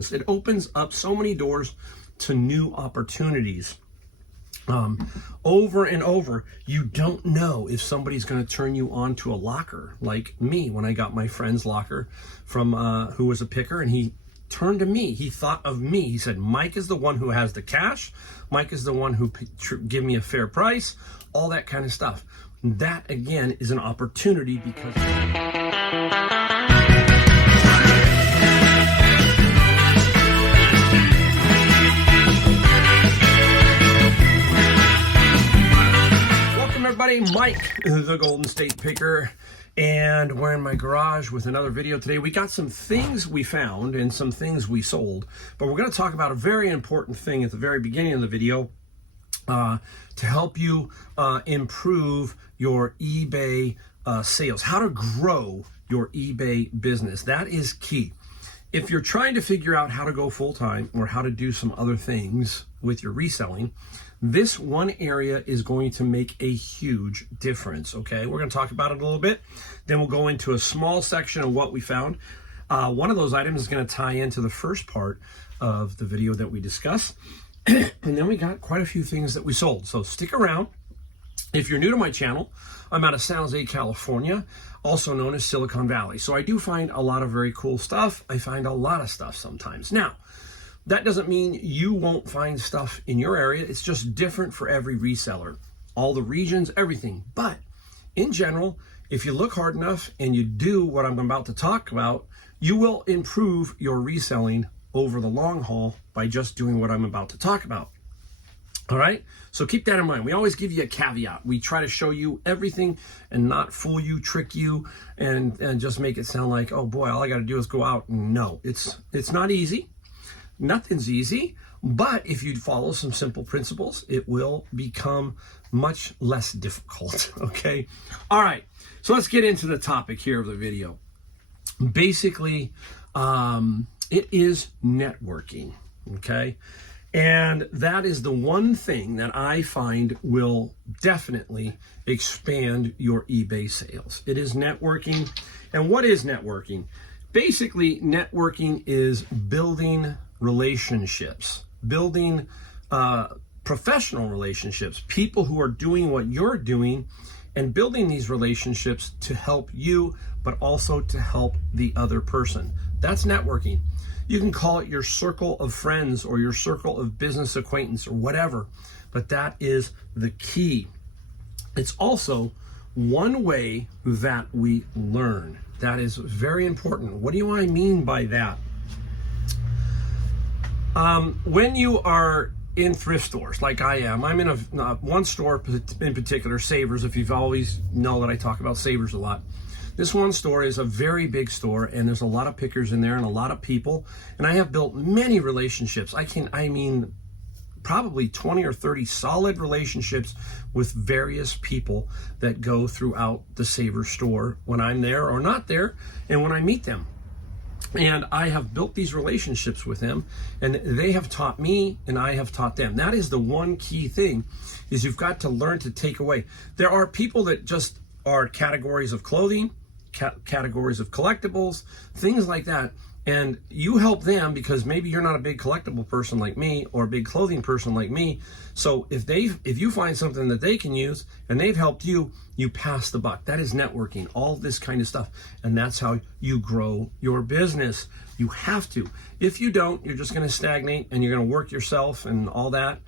It opens up so many doors to new opportunities. Over and over, you don't know if somebody's going to turn you on to a locker, like me when I got my friend's locker from who was a picker, and he turned to me. He thought of me. He said, Mike is the one who has the cash. Mike is the one who give me a fair price, all that kind of stuff. That, again, is an opportunity because... Everybody, Mike, the Golden State Picker, and we're in my garage with another video today. We got some things we found and some things we sold, but we're going to talk about a very important thing at the very beginning of the video to help you improve your eBay sales, how to grow your eBay business. That is key. If you're trying to figure out how to go full-time or how to do some other things with your reselling, this one area is going to make a huge difference, okay? We're going to talk about it a little bit. Then we'll go into a small section of what we found. One of those items is going to tie into the first part of the video that we discussed. And then we got quite a few things that we sold. So stick around. If you're new to my channel, I'm out of San Jose, California, also known as Silicon Valley. So I do find a lot of very cool stuff. I find a lot of stuff sometimes. Now, that doesn't mean you won't find stuff in your area. It's just different for every reseller. All the regions, everything. But in general, if you look hard enough and you do what I'm about to talk about, you will improve your reselling over the long haul by just doing what I'm about to talk about. All right? So keep that in mind. We always give you a caveat. We try to show you everything and not fool you, trick you, and just make it sound like, oh boy, all I got to do is go out. No, it's not easy. Nothing's easy, but if you follow some simple principles, it will become much less difficult, okay? All right, so let's get into the topic here of the video. Basically, it is networking, okay? And that is the one thing that I find will definitely expand your eBay sales. It is networking. And what is networking? Basically, networking is building relationships, building professional relationships, people who are doing what you're doing, and building these relationships to help you, but also to help the other person. That's networking. You can call it your circle of friends or your circle of business acquaintance or whatever, but that is the key. It's also one way that we learn. That is very important. What do I mean by that? When you are in thrift stores, like I am, I'm in one store in particular, Savers. If you've always know that I talk about Savers a lot. This one store is a very big store, and there's a lot of pickers in there and a lot of people. And I have built many relationships. I mean, probably 20 or 30 solid relationships with various people that go throughout the Savers store when I'm there or not there, and when I meet them. And I have built these relationships with them, and they have taught me, and I have taught them. That is the one key thing, is you've got to learn to take away. There are people that just are categories of clothing, categories of collectibles, things like that. And you help them because maybe you're not a big collectible person like me or a big clothing person like me. So if you find something that they can use and they've helped you, you pass the buck. That is networking, all this kind of stuff. And that's how you grow your business. You have to. If you don't, you're just going to stagnate and you're going to work yourself and all that.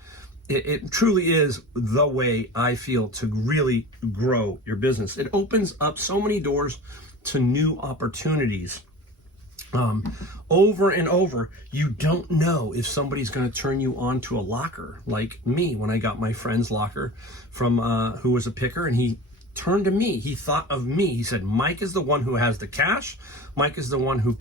It truly is the way I feel to really grow your business. It opens up so many doors to new opportunities. Over and over, you don't know if somebody's going to turn you on to a locker, like me when I got my friend's locker from who was a picker, and he turned to me. He thought of me. He said, Mike is the one who has the cash. Mike is the one who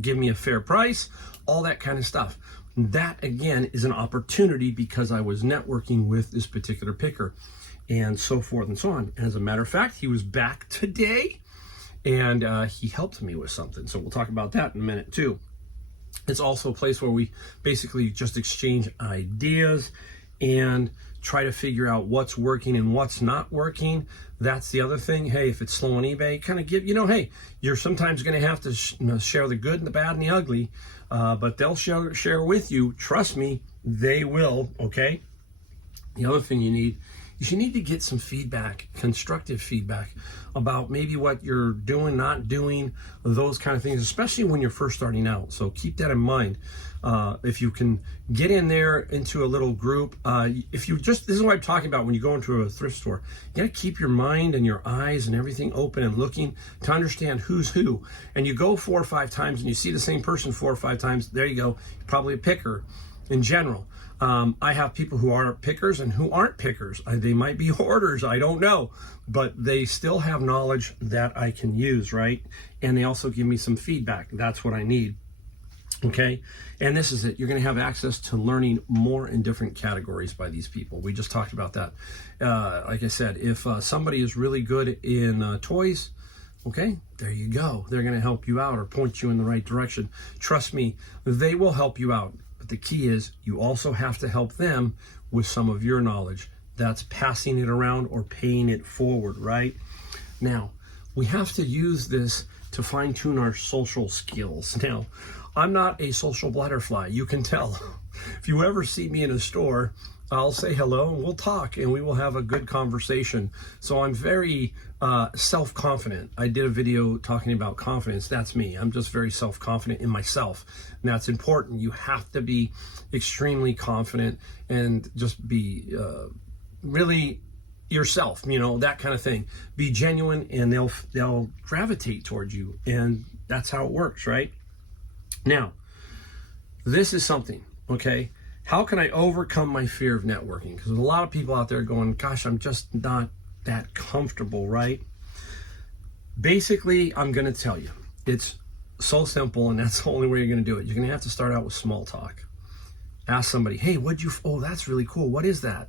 give me a fair price, all that kind of stuff. That, again, is an opportunity because I was networking with this particular picker and so forth and so on. And as a matter of fact, he was back today and he helped me with something. So we'll talk about that in a minute too. It's also a place where we basically just exchange ideas and try to figure out what's working and what's not working. That's the other thing. Hey, if it's slow on eBay, kind of give, hey, you're sometimes going to have to share the good and the bad and the ugly, but they'll share with you. Trust me, they will, okay? The other thing you need to get some feedback, constructive feedback about maybe what you're doing, not doing, those kind of things, especially when you're first starting out. So keep that in mind. If you can get in there into a little group, this is what I'm talking about when you go into a thrift store. You got to keep your mind and your eyes and everything open and looking to understand who's who. And you go 4 or 5 times and you see the same person 4 or 5 times, there you go, you're probably a picker in general. I have people who are pickers and who aren't pickers. They might be hoarders, I don't know, but they still have knowledge that I can use, right? And they also give me some feedback. That's what I need, okay? And this is it. You're going to have access to learning more in different categories by these people. We just talked about that. Like I said, if somebody is really good in toys, okay, there you go. They're going to help you out or point you in the right direction. Trust me, they will help you out. But the key is you also have to help them with some of your knowledge. That's passing it around or paying it forward, right? Now, we have to use this to fine-tune our social skills. Now, I'm not a social butterfly, you can tell. If you ever see me in a store, I'll say hello and we'll talk and we will have a good conversation. So I'm very self-confident. I did a video talking about confidence. That's me. I'm just very self-confident in myself. And that's important. You have to be extremely confident and just be really yourself, that kind of thing. Be genuine and they'll gravitate towards you. And that's how it works, right? Now, this is something, okay? How can I overcome my fear of networking? Because there's a lot of people out there going, gosh, I'm just not that comfortable, right? Basically, I'm going to tell you, it's so simple, and that's the only way you're going to do it. You're going to have to start out with small talk. Ask somebody, hey, oh, that's really cool. What is that?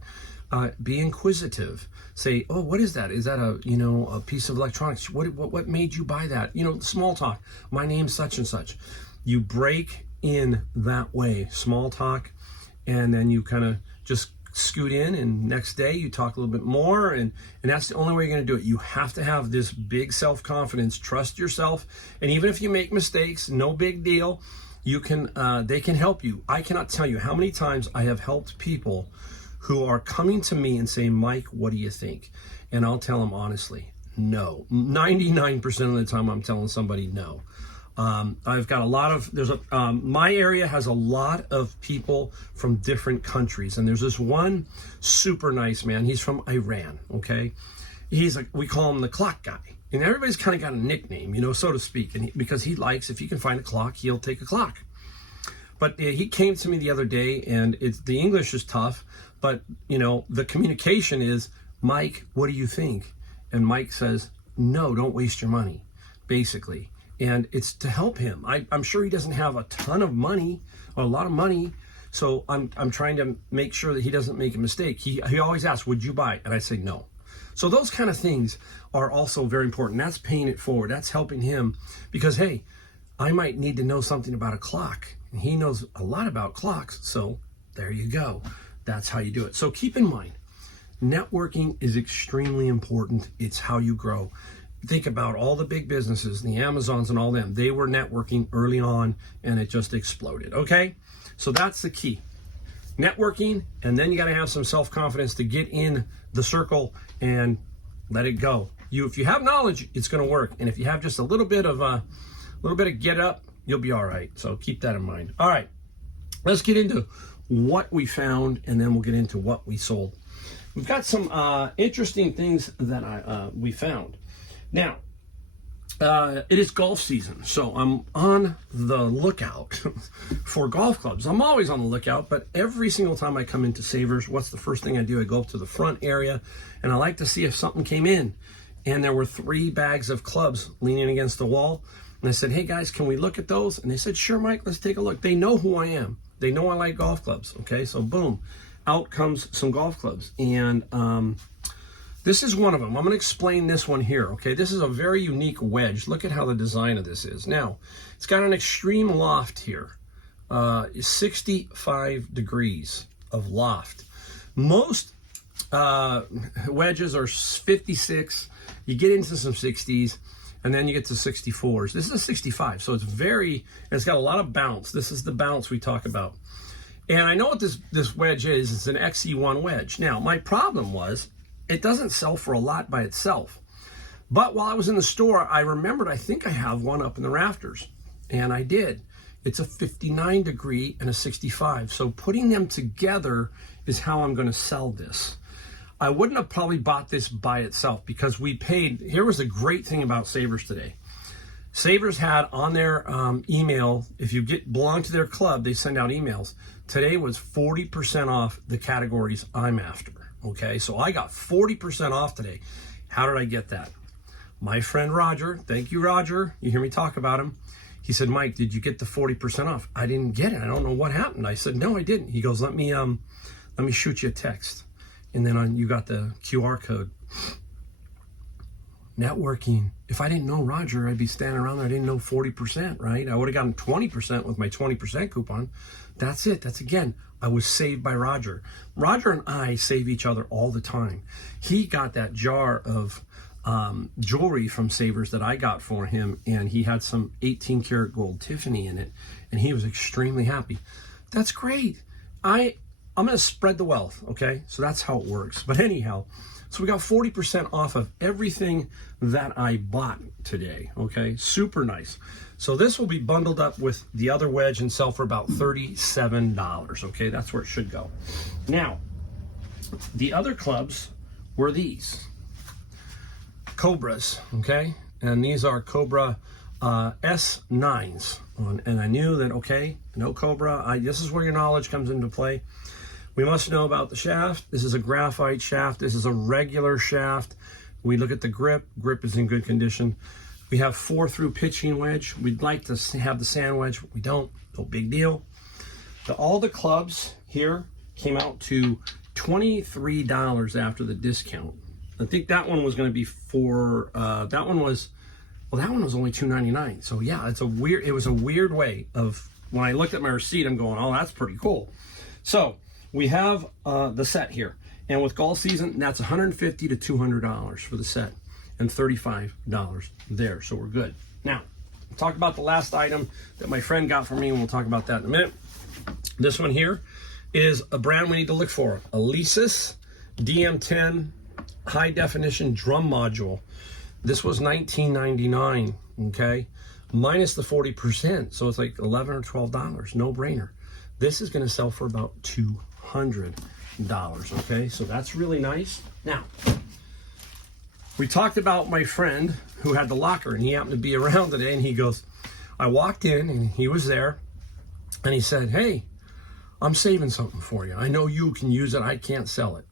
Be inquisitive. Say, oh, what is that? Is that a piece of electronics? What made you buy that? Small talk. My name's such and such. You break in that way, small talk, and then you kind of just scoot in, and next day you talk a little bit more, and that's the only way you're going to do it. You have to have this big self-confidence, trust yourself, and even if you make mistakes, no big deal. You can, they can help you. I cannot tell you how many times I have helped people who are coming to me and saying, Mike, what do you think? And I'll tell them honestly, no. 99% of the time I'm telling somebody no. I've got a lot of, my area has a lot of people from different countries. And there's this one super nice man. He's from Iran, okay? We call him the clock guy. And everybody's kind of got a nickname, so to speak. And because he likes, if he can find a clock, he'll take a clock. But he came to me the other day, and the English is tough, but the communication is, Mike, what do you think? And Mike says, no, don't waste your money, basically. And it's to help him. I'm sure he doesn't have a ton of money or a lot of money. So I'm trying to make sure that he doesn't make a mistake. He always asks, would you buy it? And I say no. So those kind of things are also very important. That's paying it forward. That's helping him because, hey, I might need to know something about a clock. And he knows a lot about clocks. So there you go. That's how you do it. So keep in mind, networking is extremely important. It's how you grow. Think about all the big businesses, the Amazons and all them. They were networking early on and it just exploded, okay? So that's the key. Networking, and then you got to have some self-confidence to get in the circle and let it go. If you have knowledge, it's going to work. And if you have just a little bit of get up, you'll be all right. So keep that in mind. All right, let's get into what we found, and then we'll get into what we sold. We've got some interesting things that we found. Now, it is golf season, so I'm on the lookout for golf clubs. I'm always on the lookout, but every single time I come into Savers, what's the first thing I do? I go up to the front area, and I like to see if something came in. And there were 3 bags of clubs leaning against the wall. And I said, hey, guys, can we look at those? And they said, sure, Mike, let's take a look. They know who I am. They know I like golf clubs, okay? So, boom, out comes some golf clubs. And this is one of them. I'm going to explain this one here, okay? This is a very unique wedge. Look at how the design of this is. Now, it's got an extreme loft here, 65 degrees of loft. Most wedges are 56. You get into some 60s, and then you get to 64s. This is a 65, so it's got a lot of bounce. This is the bounce we talk about. And I know what this wedge is. It's an XE1 wedge. Now, my problem was it doesn't sell for a lot by itself. But while I was in the store, I remembered I think I have one up in the rafters. And I did. It's a 59 degree and a 65. So putting them together is how I'm going to sell this. I wouldn't have probably bought this by itself because we paid. Here was a great thing about Savers today. Savers had on their email, if you belong to their club, they send out emails. Today was 40% off the categories I'm after. Okay, so I got 40% off today. How did I get that? My friend Roger, thank you, Roger. You hear me talk about him. He said, Mike, did you get the 40% off? I didn't get it. I don't know what happened. I said, no, I didn't. He goes, let me shoot you a text. And then you got the QR code. Networking. If I didn't know Roger, I'd be standing around there. I didn't know 40%, right? I would have gotten 20% with my 20% coupon. That's it. That's again, I was saved by Roger. Roger and I save each other all the time. He got that jar of jewelry from Savers that I got for him, and he had some 18 karat gold Tiffany in it, and he was extremely happy. That's great. I'm going to spread the wealth, okay? So that's how it works. But anyhow, so we got 40% off of everything that I bought today, okay? Super nice. So this will be bundled up with the other wedge and sell for about $37, okay? That's where it should go. Now, the other clubs were these. Cobras, okay? And these are Cobra S9s. And I knew that, okay, no Cobra. This is where your knowledge comes into play. We must know about the shaft. This is a graphite shaft. This is a regular shaft. We look at the grip. Grip is in good condition. We have 4-through pitching wedge. We'd like to have the sand wedge, but we don't. No big deal. All the clubs here came out to $23 after the discount. I think that one was going to be that one was only $2.99. So yeah, it was a weird way of, when I looked at my receipt, I'm going, oh, that's pretty cool. So we have the set here, and with golf season, that's $150 to $200 for the set, and $35 there. So we're good. Now, talk about the last item that my friend got for me, and we'll talk about that in a minute. This one here is a brand we need to look for: Alesis DM10 high definition drum module. This was $19.99, okay, minus the 40%, so it's like $11 or $12, no brainer. This is going to sell for about $200, okay, so that's really nice. Now, we talked about my friend who had the locker, and he happened to be around today, and he goes, I walked in and he was there, and he said, hey, I'm saving something for you. I know you can use it. I can't sell it.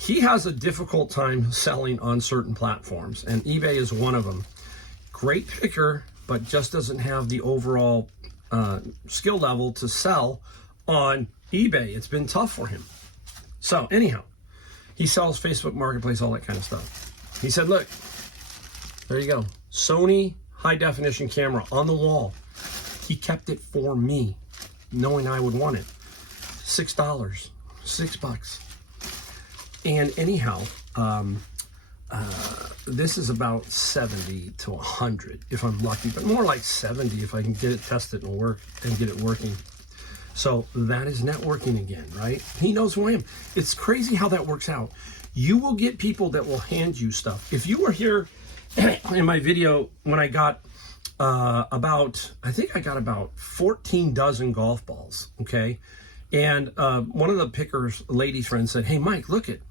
He has a difficult time selling on certain platforms, and eBay is one of them. Great picker, but just doesn't have the overall skill level to sell on eBay. It's been tough for him. So anyhow, he sells Facebook Marketplace, all that kind of stuff. He said, look, there you go. Sony high definition camera on the wall. He kept it for me, knowing I would want it. $6, $6. And anyhow, this is about 70 to 100 if I'm lucky, but more like 70 if I can get it tested and work and get it working. So that is networking again, right? He knows who I am. It's crazy how that works out. You will get people that will hand you stuff. If you were here in my video when I got I think I got about 14 dozen golf balls, okay? And one of the pickers, a lady friend, said, hey, Mike, look it.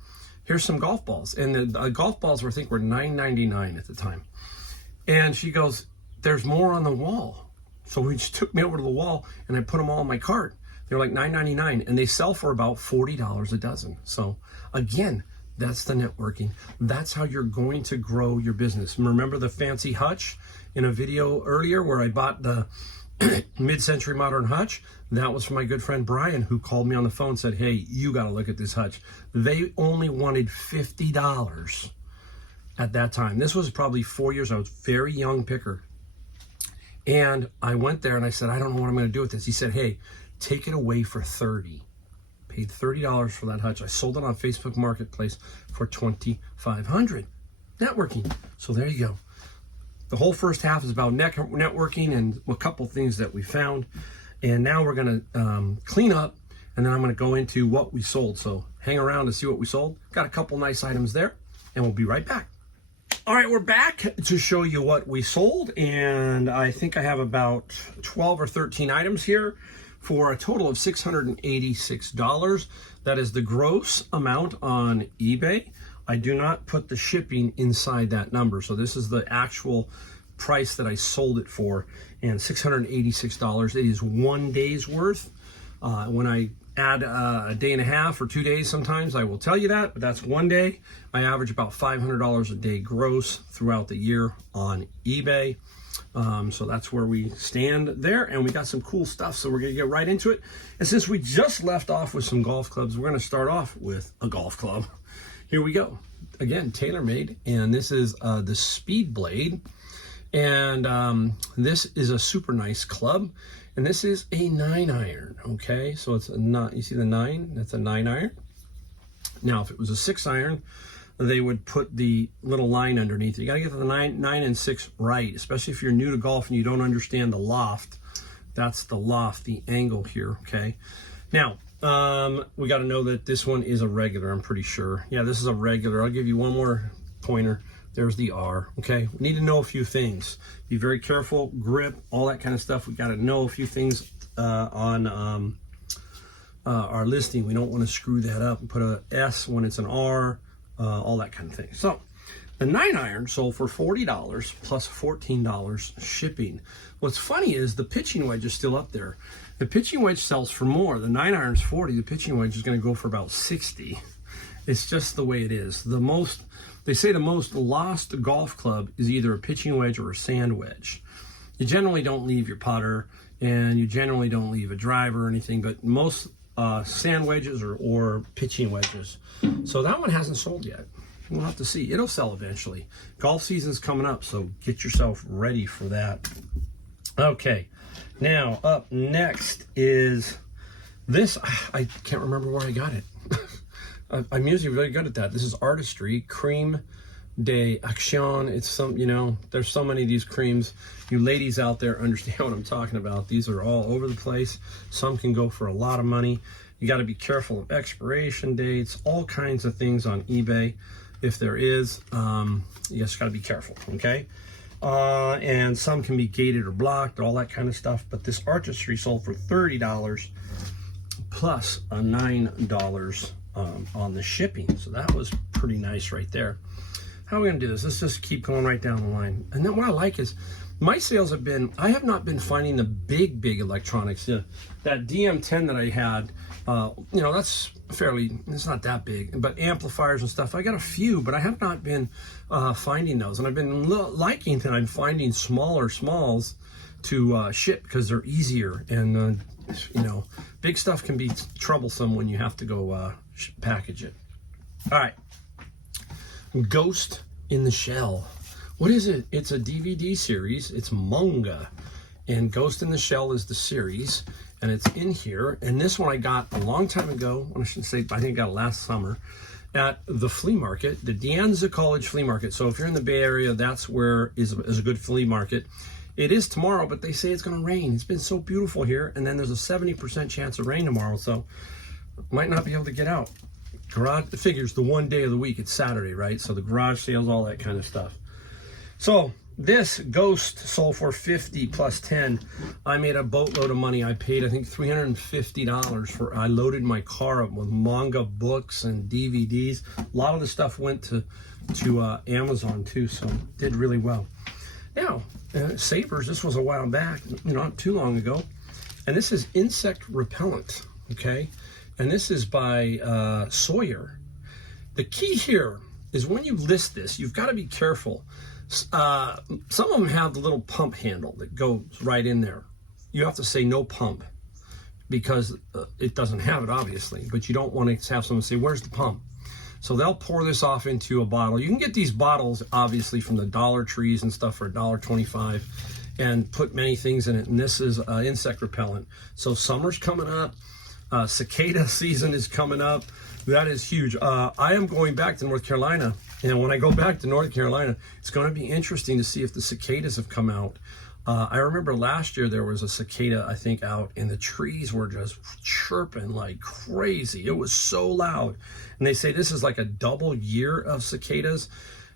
Here's some golf balls. And the golf balls were, I think, were $9.99 at the time. And she goes, there's more on the wall. So she took me over to the wall, and I put them all in my cart. They're like $9.99, and they sell for about $40 a dozen. So again, that's the networking. That's how you're going to grow your business. Remember the fancy hutch in a video earlier where I bought the mid-century modern hutch? That was from my good friend Brian, who called me on the phone and said, hey, you got to look at this hutch. They only wanted $50 at that time. This was probably 4 years. I was a very young picker. And I went there and I said, I don't know what I'm going to do with this. He said, hey, take it away for 30. paid $30 for that hutch. I sold it on Facebook Marketplace for $2,500. Networking. So there you go. The whole first half is about networking and a couple things that we found. And now we're going to clean up, and then I'm going to go into what we sold. So hang around to see what we sold. Got a couple nice items there, and we'll be right back. All right, we're back to show you what we sold, and I think I have about 12 or 13 items here for a total of $686. That is the gross amount on eBay. I do not put the shipping inside that number, so this is the actual price that I sold it for, and $686. It is 1 day's worth. When I add a day and a half or 2 days, sometimes I will tell you that, but that's 1 day. I average about $500 a day gross throughout the year on eBay. So that's where we stand there, and we got some cool stuff, so we're gonna get right into it. And since we just left off with some golf clubs, we're gonna start off with a golf club. Here we go. Again, tailor-made, and this is the Speed Blade, and this is a super nice club, and this is a 9-iron. Okay, so it's not, you see the 9? That's a 9-iron. Now, if it was a 6-iron, they would put the little line underneath. You got to get the 9 and 6 right, especially if you're new to golf and you don't understand the loft. That's the loft, the angle here. Okay, now we got to know that this one is a regular. I'm pretty sure. Yeah, this is a regular. I'll give you one more pointer. There's the R. Okay, we need to know a few things. Be very careful, grip, all that kind of stuff. We got to know a few things on our listing. We don't want to screw that up and put a S when it's an R, all that kind of thing. So the 9-iron sold for $40 plus $14 shipping. What's funny is the pitching wedge is still up there. The pitching wedge sells for more. The 9-iron's 40. The pitching wedge is going to go for about 60. It's just the way it is. They say the most lost golf club is either a pitching wedge or a sand wedge. You generally don't leave your putter, and you generally don't leave a driver or anything, but most sand wedges or pitching wedges. So that one hasn't sold yet. We'll have to see. It'll sell eventually. Golf season's coming up, so get yourself ready for that. Okay, now up next is this. I can't remember where I got it. I'm usually really good at that. This is Artistry Creme de Action. It's some, there's so many of these creams. You ladies out there understand what I'm talking about. These are all over the place. Some can go for a lot of money. You got to be careful of expiration dates, all kinds of things on eBay. If there is, you just got to be careful, okay? And some can be gated or blocked, all that kind of stuff. But this Artistry sold for $30 plus a $9 on the shipping. So that was pretty nice right there. How are we gonna do this? Let's just keep going right down the line. And then what I like is my sales have been, I have not been finding the big electronics. That DM10 that I had, that's it's not that big, but amplifiers and stuff, I got a few, but I have not been finding those. And I've been liking that I'm finding smaller smalls to ship because they're easier. And, big stuff can be troublesome when you have to go package it. All right. Ghost in the Shell. What is it? It's a DVD series. It's manga. And Ghost in the Shell is the series. And it's in here. And this one I got a long time ago. I shouldn't say, I think I got it last summer at the flea market, the De Anza College Flea Market. So if you're in the Bay Area, that's where is a good flea market. It is tomorrow, but they say it's going to rain. It's been so beautiful here. And then there's a 70% chance of rain tomorrow. So might not be able to get out. Garage figures the 1 day of the week. It's Saturday, right? So the garage sales, all that kind of stuff. So this Ghost sold for $50 plus 10. I made a boatload of money. I paid, I think, $350 for. I loaded my car up with manga books and DVDs. A lot of the stuff went to Amazon too, so did really well. Now, Sabers. This was a while back, not too long ago, and this is insect repellent. Okay. And this is by Sawyer. The key here is when you list this, you've got to be careful. Some of them have the little pump handle that goes right in there. You have to say no pump because it doesn't have it, obviously. But you don't want to have someone say, where's the pump? So they'll pour this off into a bottle. You can get these bottles, obviously, from the Dollar Trees and stuff for $1.25 and put many things in it. And this is insect repellent. So summer's coming up. Cicada season is coming up. That is huge. I am going back to North Carolina, and when I go back to North Carolina, it's going to be interesting to see if the cicadas have come out. I remember last year there was a cicada, I think, out, and the trees were just chirping like crazy. It was so loud. And they say this is like a double year of cicadas.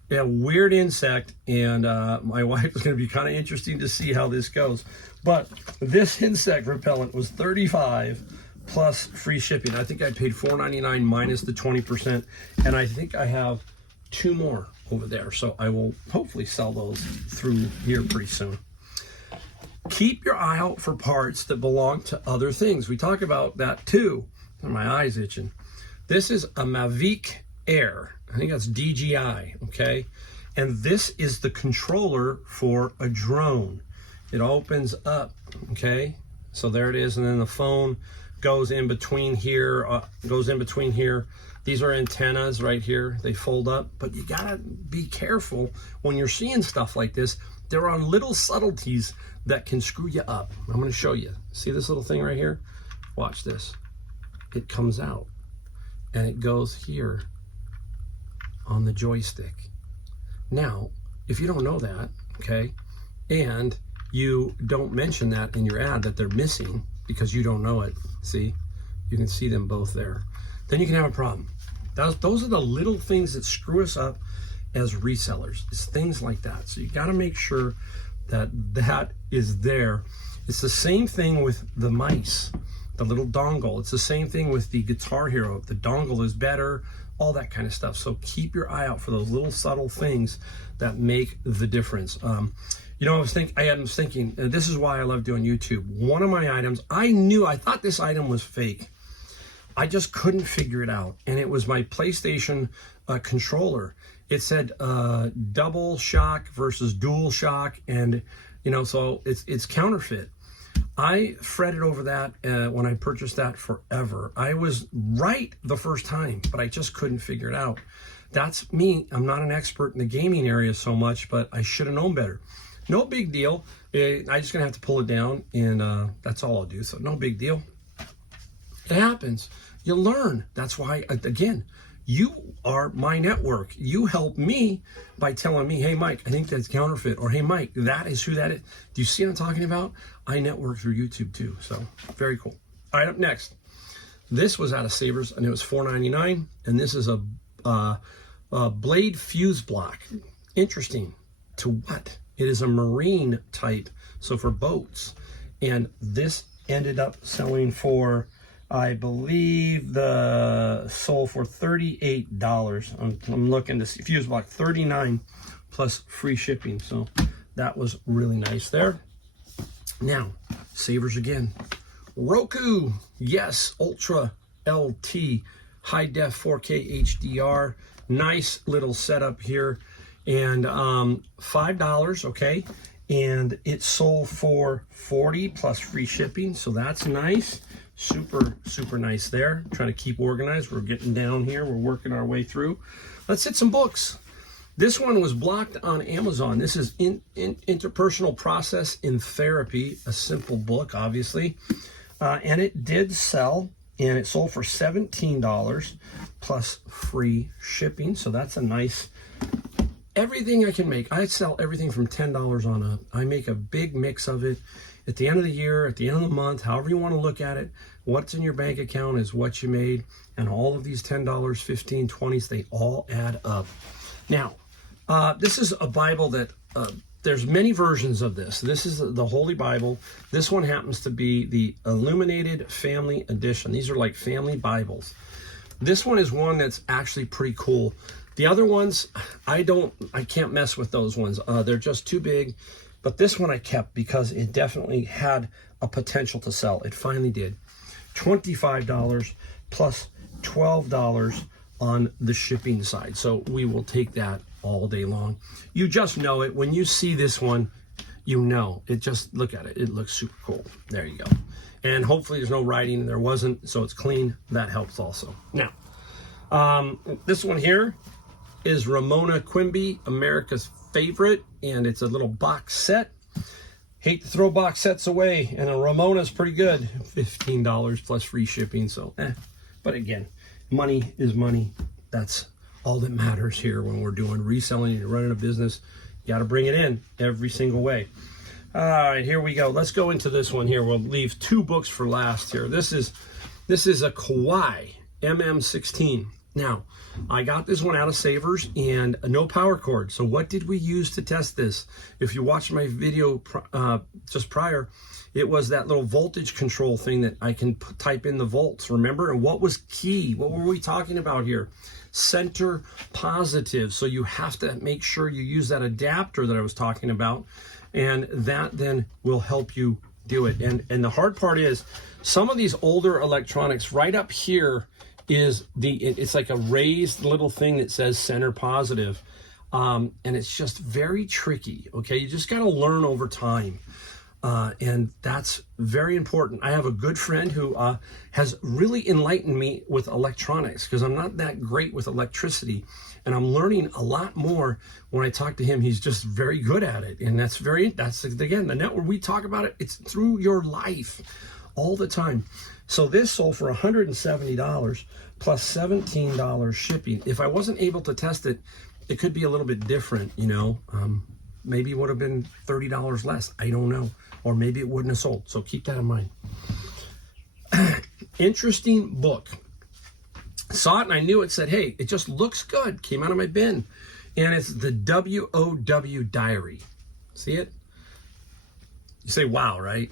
Yeah, weird insect, and my wife is going to be kind of interesting to see how this goes. But this insect repellent was $35 plus free shipping. I think I paid $4.99 minus the 20%, and I think I have 2 more over there. So I will hopefully sell those through here pretty soon. Keep your eye out for parts that belong to other things. We talk about that too. My eye's itching. This is a Mavic Air. I think that's DJI, okay? And this is the controller for a drone. It opens up, okay? So there it is, and then the phone goes in between here, These are antennas right here. They fold up, but you gotta be careful when you're seeing stuff like this. There are little subtleties that can screw you up. I'm gonna show you. See this little thing right here? Watch this. It comes out and it goes here on the joystick. Now, if you don't know that, okay, and you don't mention that in your ad that they're missing because you don't know it, see, you can see them both there, then you can have a problem. Those are the little things that screw us up as resellers. It's things like that. So you got to make sure that that is there. It's the same thing with the mice, the little dongle. It's the same thing with the Guitar Hero. The dongle is better, all that kind of stuff. So keep your eye out for those little subtle things that make the difference. You know, I was thinking, this is why I love doing YouTube. One of my items, I thought this item was fake. I just couldn't figure it out. And it was my PlayStation controller. It said double shock versus dual shock. And, you know, so it's counterfeit. I fretted over that when I purchased that forever. I was right the first time, but I just couldn't figure it out. That's me. I'm not an expert in the gaming area so much, but I should have known better. No big deal. I'm just going to have to pull it down, and that's all I'll do. So no big deal. It happens. You learn. That's why, again, you are my network. You help me by telling me, hey, Mike, I think that's counterfeit. Or, hey, Mike, that is who that is. Do you see what I'm talking about? I network through YouTube, too. So very cool. All right, up next. This was out of Savers, and it was $4.99. And this is a blade fuse block. Interesting. To what? It is a marine type, so for boats. And this ended up selling for, I believe sold for $38. I'm looking to see, fuse block, $39 plus free shipping. So that was really nice there. Now, Savers again. Roku, yes, Ultra LT, high def 4K HDR. Nice little setup here. And $5, okay, and it sold for $40 plus free shipping, so that's nice. Super nice there. Trying to keep organized. We're getting down here. We're working our way through. Let's hit some books. This one was blocked on Amazon. This is Interpersonal Process in Therapy, a simple book, obviously, and it did sell. And it sold for $17 plus free shipping, so that's a nice. Everything I can make, I sell everything from $10 on up. I make a big mix of it. At the end of the year, at the end of the month, however you want to look at it, what's in your bank account is what you made. And all of these $10, $15, $20s, they all add up. Now, this is a Bible that, there's many versions of this. This is the Holy Bible. This one happens to be the Illuminated Family Edition. These are like family Bibles. This one is one that's actually pretty cool. The other ones, I can't mess with those ones. They're just too big. But this one I kept because it definitely had a potential to sell. It finally did. $25 plus $12 on the shipping side. So we will take that all day long. You just know it. When you see this one, you know. It just, look at it. It looks super cool. There you go. And hopefully there's no writing. There wasn't, so it's clean. That helps also. Now, this one here is Ramona Quimby, America's Favorite, and it's a little box set. Hate to throw box sets away, and a Ramona's pretty good. $15 plus free shipping, so But again, money is money. That's all that matters here when we're doing reselling and running a business. You got to bring it in every single way. All right, here we go. Let's go into this one here. We'll leave 2 books for last here. This is a Kauai MM16. Now, I got this one out of Savers and no power cord. So what did we use to test this? If you watched my video just prior, it was that little voltage control thing that I can type in the volts, remember? And what was key? What were we talking about here? Center positive. So you have to make sure you use that adapter that I was talking about, and that then will help you do it. And the hard part is some of these older electronics right up here is it's like a raised little thing that says center positive. And it's just very tricky. Okay. You just got to learn over time. And that's very important. I have a good friend who has really enlightened me with electronics, because I'm not that great with electricity, and I'm learning a lot more when I talk to him. He's just very good at it. And that's again, the network, we talk about it, it's through your life all the time. So this sold for $170 plus $17 shipping. If I wasn't able to test it, it could be a little bit different, you know. Maybe it would have been $30 less. I don't know. Or maybe it wouldn't have sold. So keep that in mind. Interesting book. Saw it and I knew it. Said, hey, it just looks good. Came out of my bin. And it's the WOW Diary. See it? You say, wow, right?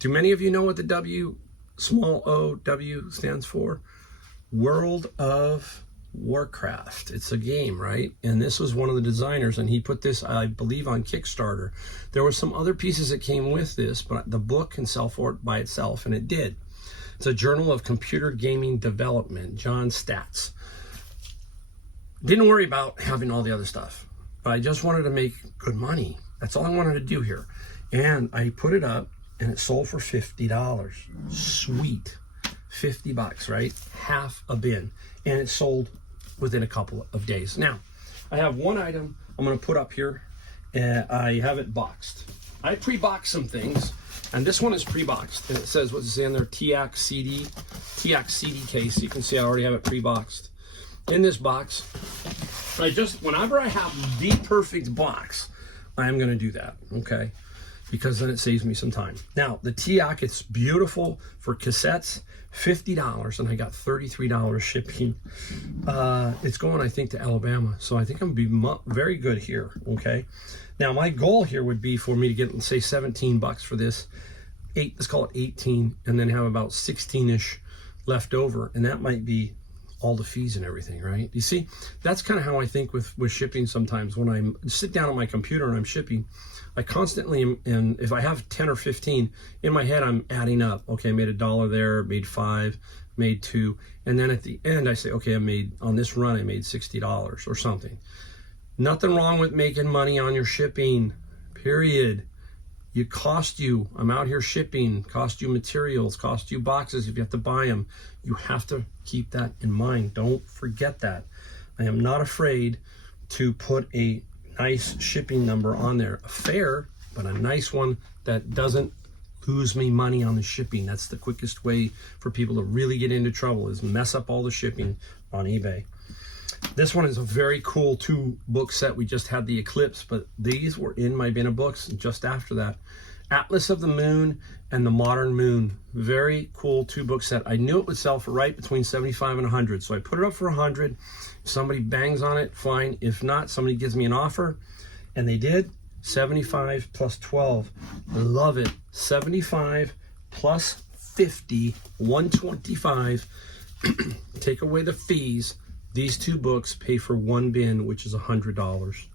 Do many of you know what the small O-W stands for? World of Warcraft. It's a game, right? And this was one of the designers, and he put this, I believe, on Kickstarter. There were some other pieces that came with this, but the book can sell for it by itself, and it did. It's a Journal of Computer Gaming Development, John Statz. Didn't worry about having all the other stuff, but I just wanted to make good money. That's all I wanted to do here. And I put it up, and it sold for $50. Sweet. $50, right? Half a bin. And it sold within a couple of days. Now, I have one item I'm going to put up here, and I have it boxed. I pre-boxed some things, and this one is pre-boxed. And it says what's in there, TX CD case. You can see I already have it pre-boxed. In this box, whenever I have the perfect box, I am going to do that, okay? Because then it saves me some time. Now, the TIAC, it's beautiful for cassettes, $50, and I got $33 shipping. It's going, I think, to Alabama, so I think I'm gonna be very good here, okay? Now, my goal here would be for me to get, say, $17 for this, let's call it 18, and then have about 16-ish left over, and that might be all the fees and everything, right? You see, that's kind of how I think with shipping sometimes. When I sit down on my computer and I'm shipping, I constantly am, and if I have 10 or 15, in my head I'm adding up. Okay, I made $1 there, made $5, made $2, and then at the end I say, okay, on this run I made $60 or something. Nothing wrong with making money on your shipping, period. I'm out here shipping, cost you materials, cost you boxes if you have to buy them. You have to keep that in mind. Don't forget that. I am not afraid to put a nice shipping number on there. A fair, but a nice one that doesn't lose me money on the shipping. That's the quickest way for people to really get into trouble, is mess up all the shipping on eBay. This one is a very cool 2-book set. We just had the Eclipse, but these were in my bin of books just after that. Atlas of the Moon and the Modern Moon. Very cool 2-book set. I knew it would sell for right between 75 and 100, so I put it up for 100. If somebody bangs on it, fine. If not, somebody gives me an offer, and they did. 75 plus 12. Love it. 75 plus 50, 125. Take away the fees. These 2 books pay for 1 bin, which is $100.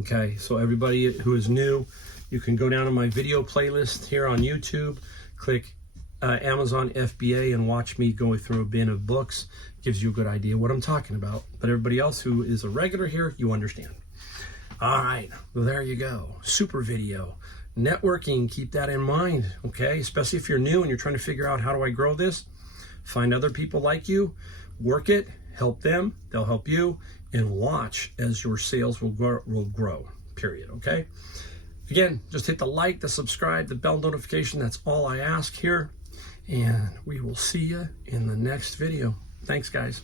Okay, so everybody who is new, you can go down to my video playlist here on YouTube, click Amazon FBA, and watch me go through a bin of books. Gives you a good idea what I'm talking about. But everybody else who is a regular here, you understand. All right, well, there you go. Super video. Networking, keep that in mind, okay? Especially if you're new and you're trying to figure out, how do I grow this? Find other people like you, work it, help them, they'll help you, and watch as your sales will grow, period, okay? Again, just hit the like, the subscribe, the bell notification. That's all I ask here. And we will see you in the next video. Thanks, guys.